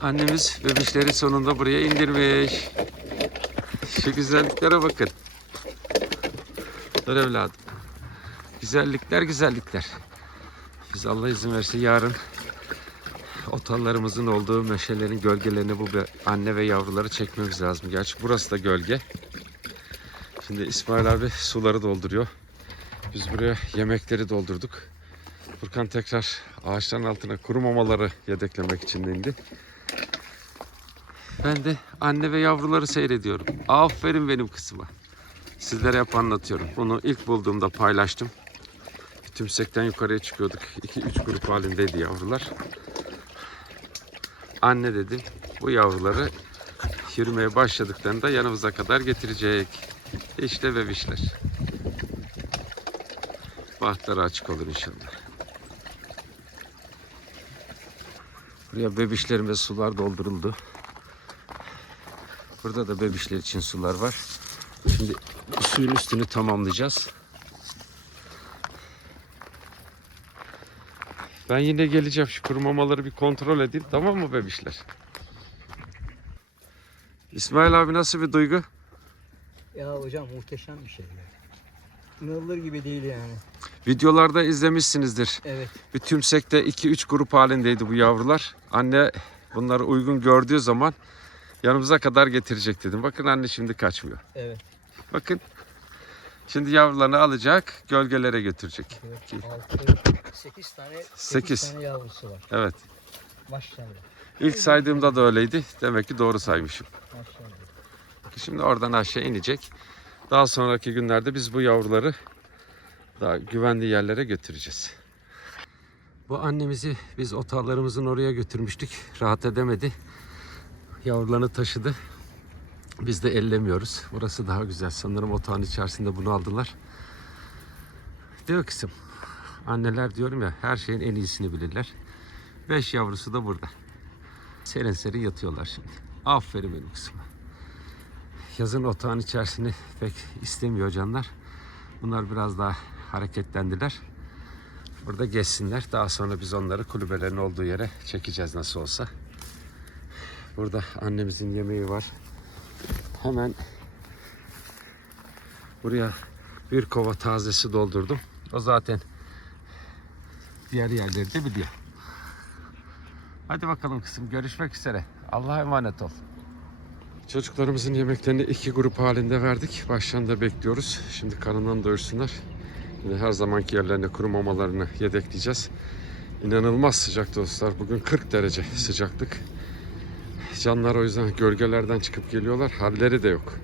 Annemiz bebişleri sonunda buraya indirmiş. Şu güzelliklere bakın. Dur evladım. Güzellikler güzellikler. Biz Allah izin verirse yarın otallarımızın olduğu meşelerin gölgelerini bu anne ve yavruları çekmemiz lazım. Gerçi burası da gölge. Şimdi İsmail abi suları dolduruyor. Biz buraya yemekleri doldurduk. Furkan tekrar ağaçların altına kuru mamaları yedeklemek için indi. Ben de anne ve yavruları seyrediyorum. Aferin benim kızıma. Sizlere hep anlatıyorum. Bunu ilk bulduğumda paylaştım. Tümsekten yukarıya çıkıyorduk. 2-3 grup halindeydi yavrular. Anne dedim bu yavruları yürümeye başladıklarında yanımıza kadar getirecek. İşte bebişler. Bahtları açık olur inşallah. Buraya bebişlerime sular dolduruldu. Burada da bebişler için sular var. Şimdi bu suyun üstünü tamamlayacağız. Ben yine geleceğim. Şu kuru mamaları bir kontrol edeyim. Tamam mı bebişler? İsmail abi nasıl bir duygu? Ya hocam muhteşem bir şey. İnanılır gibi değil yani. Videolarda izlemişsinizdir. Evet. Bir tümsekte 2-3 grup halindeydi bu yavrular. Anne bunları uygun gördüğü zaman yanımıza kadar getirecek dedim. Bakın anne şimdi kaçmıyor. Evet. Bakın. Şimdi yavrularını alacak, gölgelere götürecek. 8 tane, 8 tane yavrusu var. Evet. Maşallah. İlk saydığımda da öyleydi. Demek ki doğru saymışım. Maşallah. Şimdi oradan aşağı inecek. Daha sonraki günlerde biz bu yavruları daha güvenli yerlere götüreceğiz. Bu annemizi biz otallarımızın oraya götürmüştük. Rahat edemedi. Yavrularını taşıdı. Biz de ellemiyoruz. Burası daha güzel. Sanırım otağın içerisinde bunu aldılar. Diyor kızım. Anneler diyorum ya her şeyin en iyisini bilirler. 5 yavrusu da burada. Serin serin yatıyorlar şimdi. Aferin benim kızıma. Yazın otağın içerisini pek istemiyor canlar. Bunlar biraz daha hareketlendiler. Burada geçsinler. Daha sonra biz onları kulübelerin olduğu yere çekeceğiz nasıl olsa. Burada annemizin yemeği var. Hemen buraya bir kova tazesi doldurdum. O zaten diğer yerleri de biliyor. Hadi bakalım kızım, görüşmek üzere. Allah'a emanet ol. Çocuklarımızın yemeklerini 2 grup halinde verdik. Başlarında bekliyoruz. Şimdi karnından doyursunlar. Yine her zamanki yerlerine kuru mamalarını yedekleyeceğiz. İnanılmaz sıcak dostlar. Bugün 40 derece sıcaklık. Canlar o yüzden gölgelerden çıkıp geliyorlar. Halleri de yok.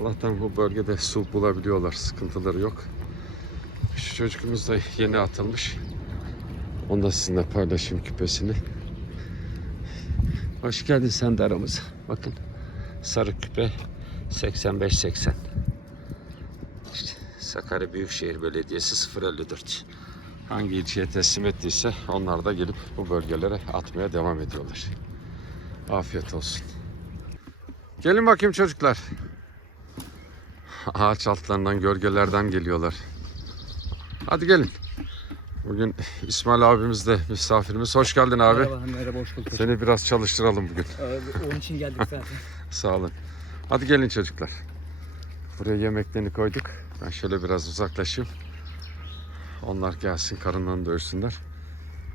Allah'tan bu bölgede su bulabiliyorlar. Sıkıntıları yok. Şu çocukumuz da yeni atılmış. Onu da sizinle paylaşayım küpesini. Hoş geldin sen de aramıza. Bakın sarı küpe 85-80. İşte Sakarya Büyükşehir Belediyesi 054. Hangi ilçeye teslim ettiyse onlar da gelip bu bölgelere atmaya devam ediyorlar. Afiyet olsun. Gelin bakayım çocuklar. Ağaç altlarından, gölgelerden geliyorlar. Hadi gelin. Bugün İsmail abimiz de misafirimiz. Hoş geldin abi. Merhaba, hoş bulduk. Seni biraz çalıştıralım bugün. Onun için geldik zaten. Sağ olun. Hadi gelin çocuklar. Buraya yemeklerini koyduk. Ben şöyle biraz uzaklaşayım. Onlar gelsin, karınlarını doyursunlar.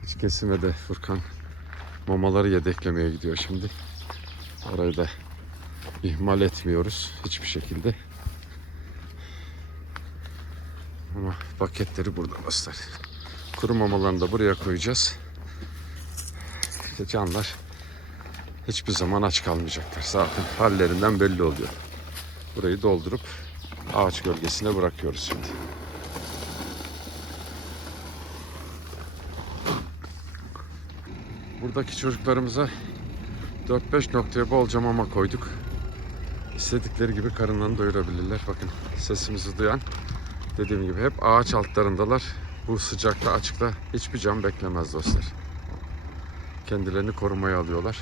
Hiç kesilmedi Furkan. Mamaları yedeklemeye gidiyor şimdi. Orayı da ihmal etmiyoruz hiçbir şekilde. Ama paketleri burada dostlar. Kuru mamalarını da buraya koyacağız. İşte canlar hiçbir zaman aç kalmayacaklar. Zaten hallerinden belli oluyor. Burayı doldurup ağaç gölgesine bırakıyoruz şimdi. Buradaki çocuklarımıza 4-5 noktaya bolca mama koyduk. İstedikleri gibi karınlarını doyurabilirler. Bakın sesimizi duyan, dediğim gibi hep ağaç altlarındalar. Bu sıcakta, açıkta hiçbir can beklemez dostlar. Kendilerini korumaya alıyorlar.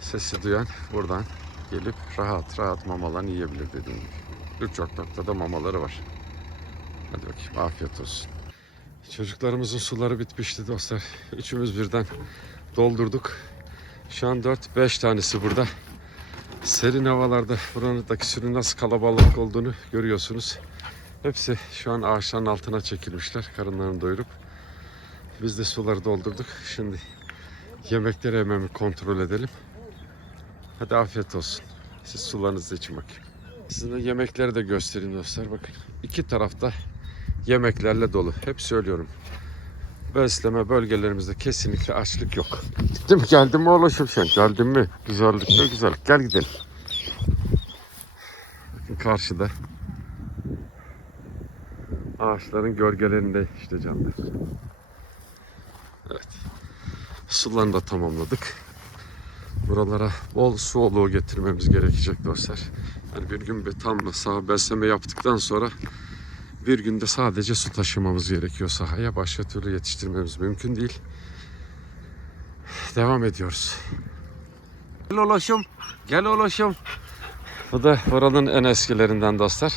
Sesi duyan buradan gelip rahat rahat mamalarını yiyebilir dediğim gibi. Birçok noktada mamaları var. Hadi bakayım, afiyet olsun. Çocuklarımızın suları bitmişti dostlar. Üçümüz birden doldurduk. Şu an 4-5 tanesi burada. Serin havalarda buradaki sürü nasıl kalabalık olduğunu görüyorsunuz. Hepsi şu an ağaçların altına çekilmişler karınlarını doyurup. Biz de suları doldurduk. Şimdi yemekleri hemen bir kontrol edelim. Hadi afiyet olsun. Siz sularınızı için bakayım. Size yemekleri de göstereyim dostlar. Bakın iki tarafta yemeklerle dolu. Hep söylüyorum. Besleme bölgelerimizde kesinlikle açlık yok. Gittin mi? Geldin mi oğlum sen? Geldin mi? Güzellik ne güzel. Gel gidelim. Bakın karşıda ağaçların gölgelerinde işte canlar. Evet. Sularını da tamamladık. Buralara bol su oluğu getirmemiz gerekecek dostlar. Yani bir gün bir tam saha besleme yaptıktan sonra bir günde sadece su taşımamız gerekiyor sahaya. Başka türlü yetiştirmemiz mümkün değil. Devam ediyoruz. Gel oğlum. Gel oğlum. Bu da buranın en eskilerinden dostlar.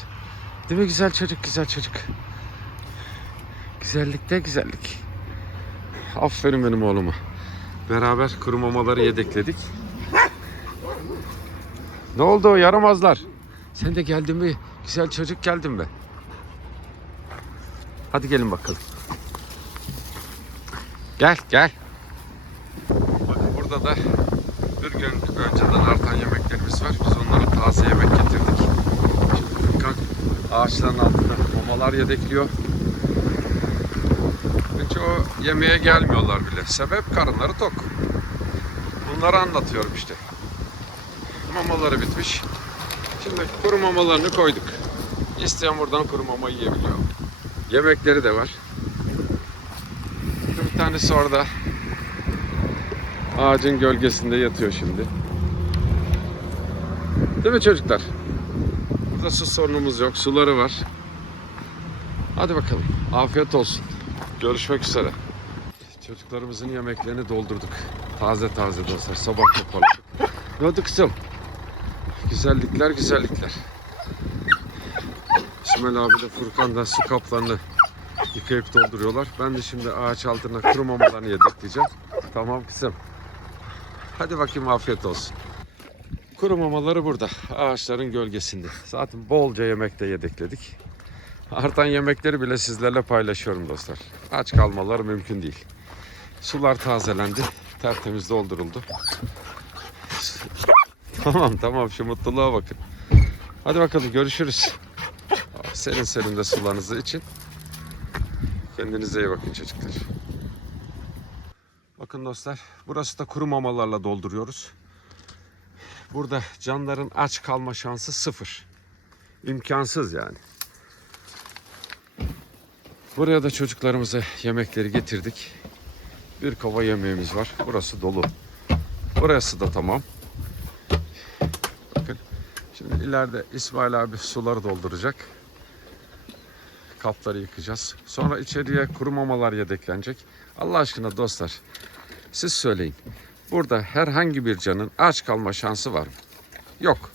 Değil mi güzel çocuk, güzel çocuk. Güzellikte güzellik. Aferin benim oğluma. Beraber kuru mamaları yedekledik. Ne oldu o yaramazlar? Sen de geldin mi? Güzel çocuk geldin mi? Hadi gelin bakalım. Gel. Bakın burada da bir gün önceden artan yemeklerimiz var. Biz onlara taze yemek getirdik. Şimdi Furkan ağaçların altında mamalar yedekliyor. Çoğu yemeğe gelmiyorlar bile. Sebep karınları tok. Bunları anlatıyorum işte. Mamaları bitmiş. Şimdi kuru mamalarını koyduk. İsteyen buradan kuru mama yiyebiliyor. Yemekleri de var. Bir tanesi orada ağacın gölgesinde yatıyor şimdi. Değil mi çocuklar? Burada su sorunumuz yok. Suları var. Hadi bakalım. Afiyet olsun. Görüşmek üzere. Çocuklarımızın yemeklerini doldurduk. Taze dostlar. Sabah yapalım. Ne oldu kızım? Güzellikler. İsmail abi de Furkan da su kaplarını yıkayıp dolduruyorlar. Ben de şimdi ağaç altına kuru mamalarını yedirteceğim. Tamam kızım. Hadi bakayım afiyet olsun. Kuru mamaları burada. Ağaçların gölgesinde. Zaten bolca yemek de yedekledik. Artan yemekleri bile sizlerle paylaşıyorum dostlar. Aç kalmaları mümkün değil. Sular tazelendi. Tertemiz dolduruldu. Tamam şu mutluluğa bakın. Hadi bakalım görüşürüz. Serin de sularınızı için. Kendinize iyi bakın çocuklar. Bakın dostlar, burası da kuru mamalarla dolduruyoruz. Burada canların aç kalma şansı sıfır. İmkansız yani. Buraya da çocuklarımıza yemekleri getirdik. Bir kova yemeğimiz var. Burası dolu. Burası da tamam. Bakın. Şimdi ileride İsmail abi suları dolduracak. Kapları yıkacağız. Sonra içeriye kuru mamalar yedeklenecek. Allah aşkına dostlar, siz söyleyin. Burada herhangi bir canın aç kalma şansı var mı? Yok.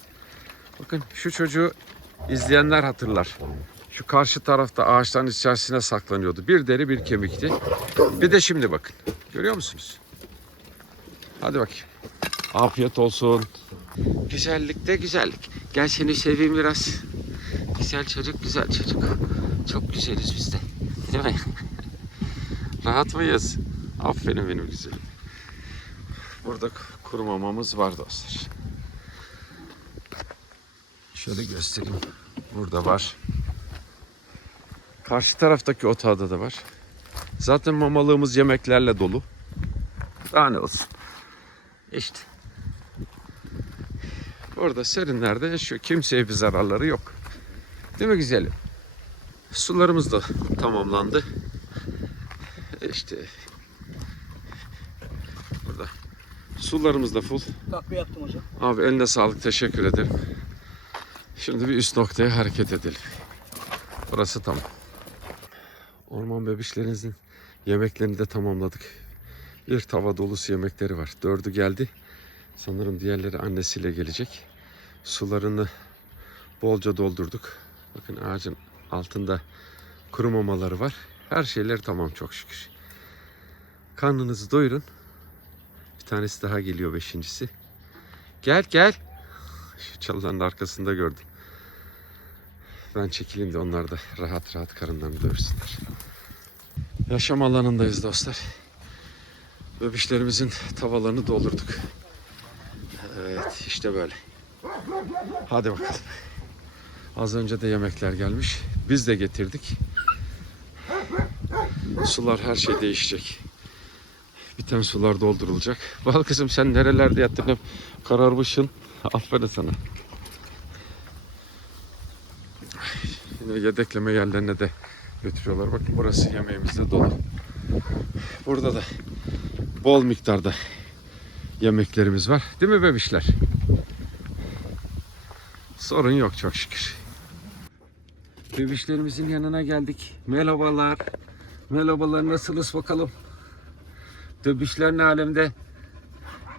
Bakın şu çocuğu izleyenler hatırlar. Şu karşı tarafta ağaçların içerisine saklanıyordu. Bir deri bir kemikti. Bir de şimdi bakın. Görüyor musunuz? Hadi bakayım. Afiyet olsun. Güzellikte güzellik. Gel seni seveyim biraz. Güzel çocuk. Çok güzeliz biz de. Değil mi? Rahat mıyız? Aferin benim güzelim. Burada kuru mamamız var dostlar. Şöyle göstereyim. Burada var. Karşı taraftaki otağda da var. Zaten mamalığımız yemeklerle dolu. Daha ne olsun. İşte. Orada serinlerde yaşıyor. Kimseye bir zararları yok. Değil mi güzelim? Sularımız da tamamlandı. İşte. Burada. Sularımız da full. Takviye yaptım hocam. Abi eline sağlık. Teşekkür ederim. Şimdi bir üst noktaya hareket edelim. Burası tamam. Orman bebişlerinizin yemeklerini de tamamladık. Bir tava dolusu yemekleri var. 4'ü geldi. Sanırım diğerleri annesiyle gelecek. Sularını bolca doldurduk. Bakın ağacın altında kuru mamaları var. Her şeyleri tamam çok şükür. Karnınızı doyurun. Bir tanesi daha geliyor, beşincisi. Gel gel. Şu çalıların arkasında gördüm. Ben çekileyim de onlar da rahat rahat karınlarını doyursunlar. Yaşam alanındayız dostlar. Bebişlerimizin tavalarını doldurduk. Evet, işte böyle. Hadi bakalım. Az önce de yemekler gelmiş. Biz de getirdik. Sular, her şey değişecek. Biten sular doldurulacak. Bal kızım, sen nerelerde yattın, hep kararmışsın. Aferin sana. Yine yedekleme yerlerine de götürüyorlar. Bak, burası yemeğimizde dolu. Burada da bol miktarda yemeklerimiz var. Değil mi bebişler? Sorun yok çok şükür. Bebişlerimizin yanına geldik. Merhabalar. Merhabalar, nasılsınız bakalım? Bebişler ne alemde?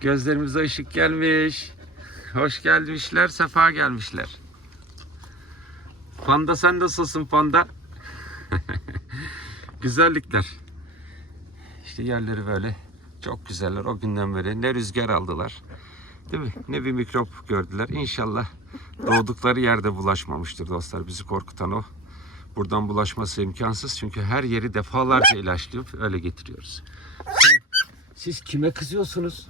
Gözlerimize ışık gelmiş. Hoş gelmişler, sefa gelmişler. Panda, sen nasılsın panda? Güzellikler. İşte yerleri böyle çok güzeller. O günden beri ne rüzgar aldılar, değil mi? Ne bir mikrop gördüler. İnşallah doğdukları yerde bulaşmamıştır dostlar. Bizi korkutan o. Buradan bulaşması imkansız. Çünkü her yeri defalarca ilaçlayıp öyle getiriyoruz. Siz kime kızıyorsunuz?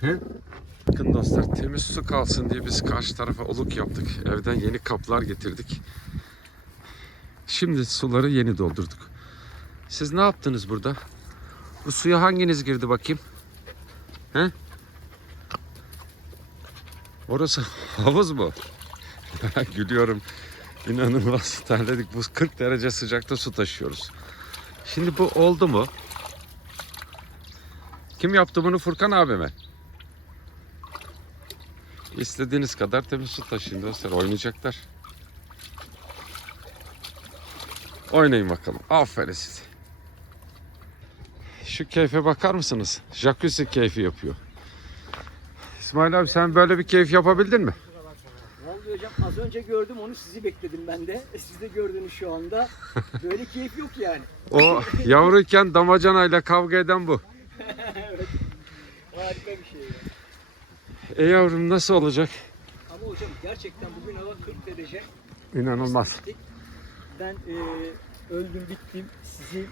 He? Bakın dostlar, temiz su kalsın diye biz karşı tarafa oluk yaptık. Evden yeni kaplar getirdik. Şimdi suları yeni doldurduk. Siz ne yaptınız burada? Bu suya hanginiz girdi bakayım? He? Orası havuz mu? Gülüyorum. İnanılmaz terledik. Bu 40 derece sıcakta su taşıyoruz. Şimdi bu oldu mu? Kim yaptı bunu? Furkan abime. İstediğiniz kadar temiz su taşıyın dostlar. Oynayacaklar. Oynayın bakalım. Aferin size. Şu keyfe bakar mısınız? Jacuzzi keyfi yapıyor. İsmail abi, sen böyle bir keyif yapabildin mi? Vallahi hocam, az önce gördüm onu, sizi bekledim ben de. Siz de gördünüz şu anda. Böyle keyif yok yani. O yavruyken damacanayla kavga eden bu. Evet. Harika bir şey. Yavrum, nasıl olacak? Ama hocam gerçekten bugün hava 40 derece. İnanılmaz. Ben öldüm bittim. Sizin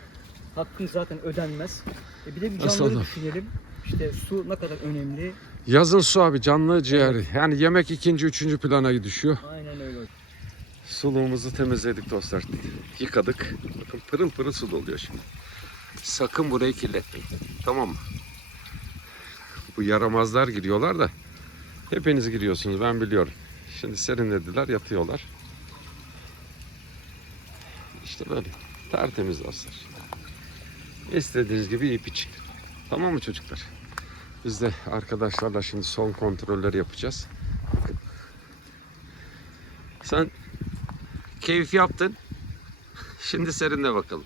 hakkınız zaten ödenmez. Bir de bir Nasıl canları olur? düşünelim. İşte su ne kadar önemli. Yazın su abi, canlı ciğeri. Yani yemek ikinci, üçüncü plana düşüyor. Aynen öyle. Suluğumuzu temizledik dostlar. Yıkadık. Bakın pırıl pırıl su doluyor şimdi. Sakın burayı kirletmeyin. Tamam mı? Bu yaramazlar giriyorlar da hepiniz giriyorsunuz, ben biliyorum. Şimdi serinlediler, yatıyorlar. İşte böyle tertemiz dostlar. İstediğiniz gibi yiyip için. Tamam mı çocuklar? Biz de arkadaşlarla şimdi son kontrolleri yapacağız. Bakın. Sen keyif yaptın. Şimdi serinle bakalım.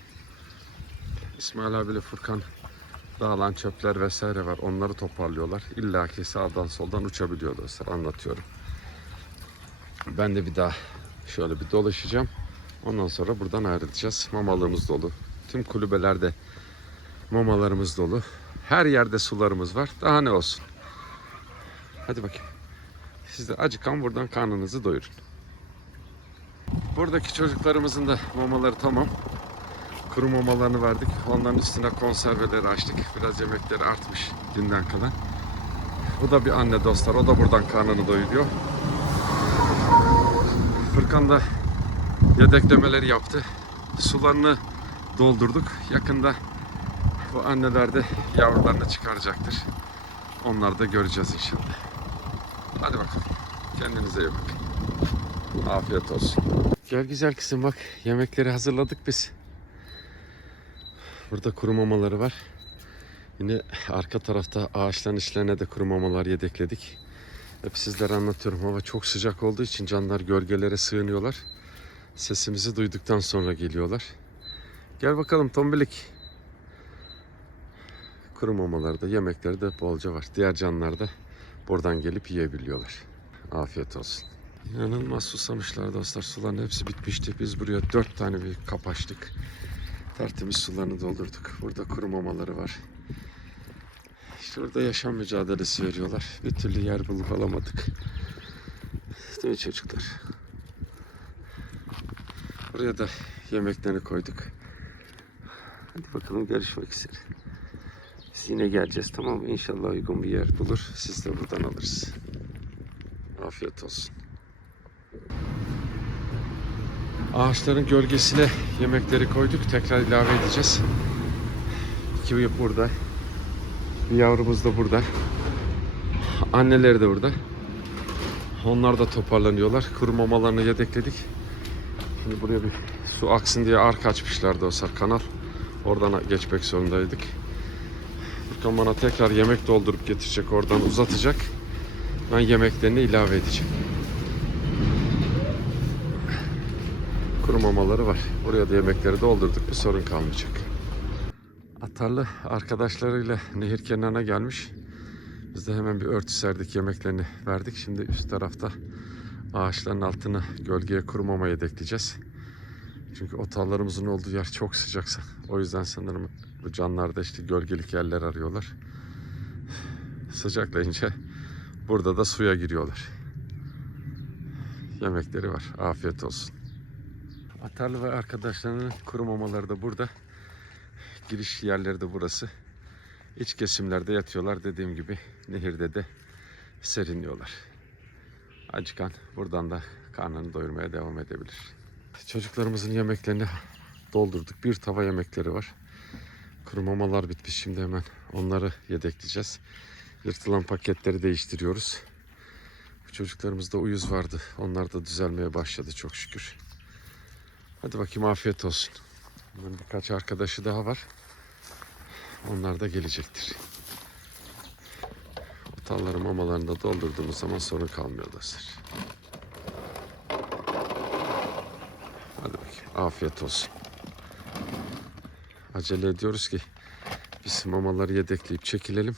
İsmail abiyle Furkan dağılan çöpler vesaire var. Onları toparlıyorlar. İlla ki sağdan soldan uçabiliyor dostlar. Anlatıyorum. Ben de bir daha şöyle bir dolaşacağım. Ondan sonra buradan ayrılacağız. Mamalığımız dolu. Tüm kulübelerde mamalarımız dolu. Her yerde sularımız var. Daha ne olsun. Hadi bakayım. Siz de acıkan buradan karnınızı doyurun. Buradaki çocuklarımızın da mamaları tamam. Kuru mamalarını verdik. Onların üstüne konserveleri açtık. Biraz yemekleri artmış dünden kalan. Bu da bir anne dostlar. O da buradan karnını doyuruyor. Fırkan da yedeklemeleri yaptı. Sularını doldurduk. Yakında bu anneler de yavrularını çıkaracaktır. Onları da göreceğiz inşallah. Hadi bakalım. Kendinize iyi bakın. Afiyet olsun. Gel güzel kızım, bak yemekleri hazırladık biz. Burada kuru mamaları var. Yine arka tarafta ağaçların içlerine de kuru mamalar yedekledik. Hep sizlere anlatıyorum. Hava çok sıcak olduğu için canlar gölgelere sığınıyorlar. Sesimizi duyduktan sonra geliyorlar. Gel bakalım tombilik. Kuru mamaları da, yemekleri de bolca var. Diğer canlar da buradan gelip yiyebiliyorlar. Afiyet olsun. İnanılmaz susamışlar dostlar. Suların hepsi bitmişti. Biz buraya 4 tane bir kap açtık. Tertemiz sularını doldurduk. Burada kuru mamaları var. İşte Şurada yaşam mücadelesi veriyorlar. Bir türlü yer bulup alamadık. Değil mi çocuklar? Buraya da yemeklerini koyduk. Hadi bakalım görüşmek üzere. Biz yine geleceğiz, tamam mı? İnşallah uygun bir yer bulur. Siz de buradan alırız. Afiyet olsun. Ağaçların gölgesine yemekleri koyduk. Tekrar ilave edeceğiz. İki burada. Bir yavrumuz da burada. Anneleri de burada. Onlar da toparlanıyorlar. Kuru mamalarını yedekledik. Şimdi buraya bir su aksın diye ark açmışlardı o kanal. Oradan geçmek zorundaydık. Furkan bana tekrar yemek doldurup getirecek. Oradan uzatacak. Ben yemeklerini ilave edeceğim. Kuru mamaları var. Buraya da yemekleri doldurduk. Bir sorun kalmayacak. Atarlı arkadaşlarıyla nehir kenarına gelmiş. Biz de hemen bir örtü serdik, yemeklerini verdik. Şimdi üst tarafta ağaçların altına gölgeye kuru mama yedekleyeceğiz. Çünkü otallarımızın olduğu yer çok sıcaksa. O yüzden sanırım bu canlar da işte gölgelik yerler arıyorlar. Sıcaklayınca burada da suya giriyorlar. Yemekleri var. Afiyet olsun. Atarlı ve arkadaşlarının kuru mamaları da burada. Giriş yerleri de burası. İç kesimlerde yatıyorlar. Dediğim gibi nehirde de serinliyorlar. Acıkan buradan da karnını doyurmaya devam edebilir. Çocuklarımızın yemeklerini doldurduk. Bir tava yemekleri var. Kuru mamalar bitmiş. Şimdi hemen onları yedekleyeceğiz. Yırtılan paketleri değiştiriyoruz. Çocuklarımızda uyuz vardı. Onlar da düzelmeye başladı çok şükür. Hadi bakayım, afiyet olsun. Bunun birkaç arkadaşı daha var. Onlar da gelecektir. Otalları mamalarını da doldurduğumuz zaman sorun kalmıyor dostlar. Hadi bakayım, afiyet olsun. Acele ediyoruz ki biz mamaları yedekleyip çekilelim.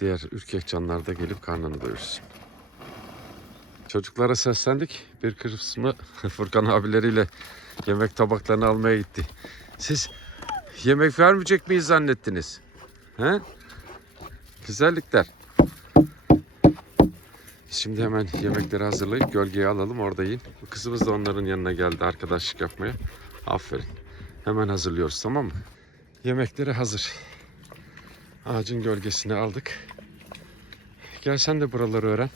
Diğer ürkek canlar da gelip karnını doyursun. Çocuklara seslendik. Bir kısmı Furkan abileriyle yemek tabaklarını almaya gitti. Siz yemek vermeyecek miyiz zannettiniz? He? Güzellikler. Şimdi hemen yemekleri hazırlayıp gölgeye alalım, orada yiyin. Bu kızımız da onların yanına geldi arkadaşlık yapmaya. Aferin. Hemen hazırlıyoruz, tamam mı? Yemekleri hazır. Ağacın gölgesine aldık. Gel sen de buraları öğren.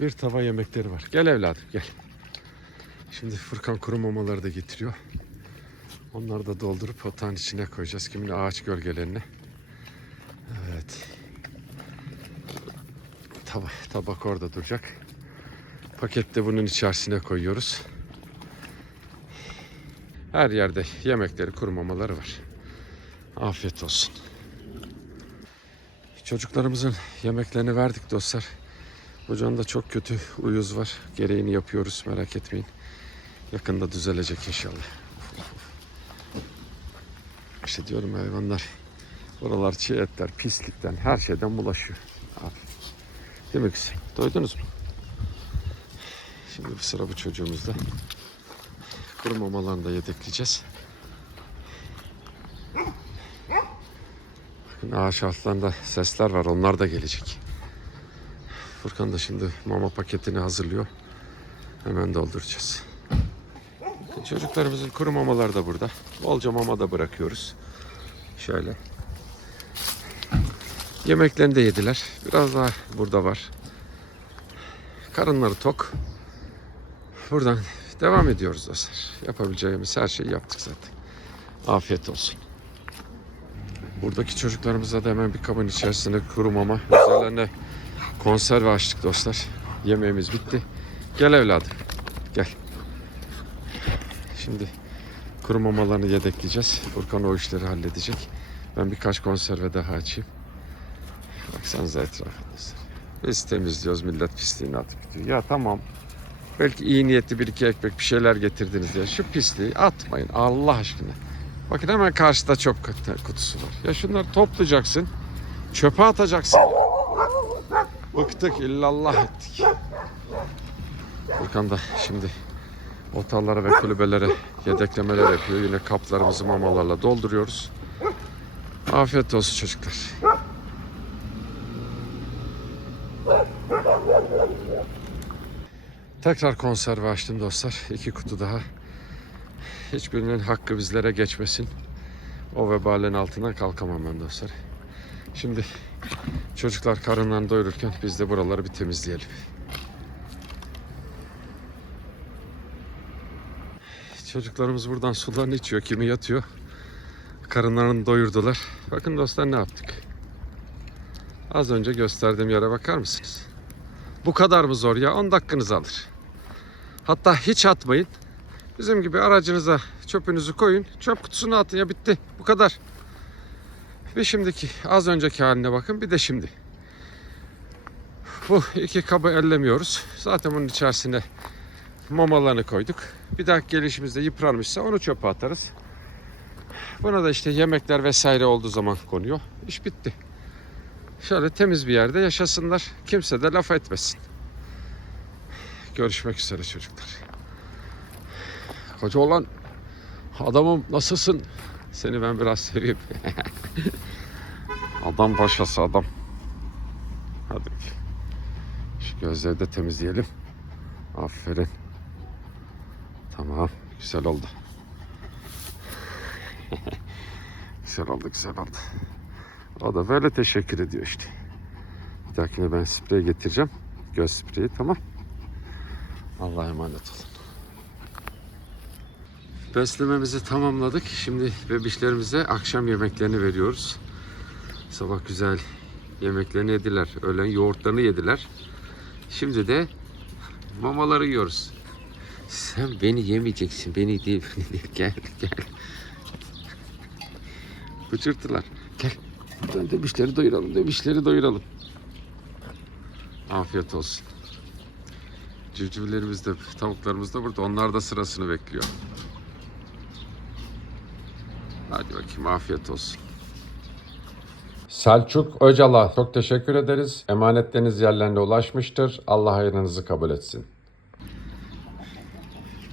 Bir tava yemekleri var. Gel evladım gel. Şimdi Furkan kuru mamaları da getiriyor. Onları da doldurup otağın içine koyacağız. Kimin ağaç gölgelerine. Evet. Tabak orada duracak. Pakette bunun içerisine koyuyoruz. Her yerde yemekleri, kuru mamaları var. Afiyet olsun. Çocuklarımızın yemeklerini verdik dostlar. Hocam da çok kötü uyuz var. Gereğini yapıyoruz, merak etmeyin. Yakında düzelecek inşallah. İşte diyorum, hayvanlar buralar çiğ etler, pislikten, her şeyden bulaşıyor. Abi. Değil mi kızım? Doydunuz mu? Şimdi bir sıra bu çocuğumuzda. Kuru mamalarını da yedekleyeceğiz. Bakın ağaç altlarında sesler var, onlar da gelecek. Furkan da şimdi mama paketini hazırlıyor. Hemen dolduracağız. Çocuklarımızın kuru mamaları da burada. Bolca mama da bırakıyoruz. Şöyle. Yemeklerini de yediler. Biraz daha burada var. Karınları tok. Buradan devam ediyoruz dostlar. Yapabileceğimiz her şeyi yaptık zaten. Afiyet olsun. Buradaki çocuklarımıza da hemen bir kabın içerisine kuru mama, üzerlerine konserve açtık dostlar. Yemeğimiz bitti. Gel evladım. Gel. Şimdi kuru mamalarını yedekleyeceğiz. Furkan o işleri halledecek. Ben birkaç konserve daha açayım. Baksanıza etrafa dostlar. Biz temizliyoruz, millet pisliğini atıp gidiyor. Ya tamam. Belki iyi niyetli bir iki ekmek bir şeyler getirdiniz ya. Şu pisliği atmayın Allah aşkına. Bakın hemen karşıda çöp kutusu var. Ya şunları toplayacaksın. Çöpe atacaksın. Bıktık, illallah ettik. Furkan da şimdi otallara ve kulübelere yedeklemeler yapıyor. Yine kaplarımızı mamalarla dolduruyoruz. Afiyet olsun çocuklar. Tekrar konserve açtım dostlar. 2 kutu daha. Hiçbirinin hakkı bizlere geçmesin. O vebalin altından kalkamam ben dostlar. Şimdi çocuklar karınlarını doyururken biz de buraları bir temizleyelim. Çocuklarımız buradan sularını içiyor. Kimi yatıyor. Karınlarını doyurdular. Bakın dostlar ne yaptık. Az önce gösterdiğim yere bakar mısınız? Bu kadar mı zor ya? 10 dakikanızı alır. Hatta hiç atmayın. Bizim gibi aracınıza çöpünüzü koyun. Çöp kutusuna atın ya, bitti. Bu kadar. Bir şimdiki az önceki haline bakın, bir de şimdi. Bu 2 kabı ellemiyoruz. Zaten bunun içerisine mamalarını koyduk. Bir dahaki gelişimizde yıpranmışsa onu çöpe atarız. Buna da işte yemekler vesaire olduğu zaman konuyor. İş bitti. Şöyle temiz bir yerde yaşasınlar. Kimse de laf etmesin. Görüşmek üzere çocuklar. Koca olan adamım, nasılsın? Seni ben biraz seveyim. Adam paşası adam. Hadi. Şu gözleri de temizleyelim. Aferin. Tamam. Güzel oldu. Güzel oldu, güzel oldu. O da böyle teşekkür ediyor işte. Bir dahakine ben sprey getireceğim. Göz spreyi, tamam. Allah'a emanet olun. Beslememizi tamamladık. Şimdi bebişlerimize akşam yemeklerini veriyoruz. Sabah güzel yemeklerini yediler. Öğlen yoğurtlarını yediler. Şimdi de mamaları yiyoruz. Sen beni yemeyeceksin. Beni değil. Gel gel. Bıçırtılar. Gel. Buradan bebişleri doyuralım. Bebişleri doyuralım. Afiyet olsun. Civcivlerimiz de, tavuklarımız da burada. Onlar da sırasını bekliyor. Hadi bakayım, afiyet olsun. Selçuk Öcalan, çok teşekkür ederiz. Emanetleriniz yerlerine ulaşmıştır. Allah hayrınızı kabul etsin.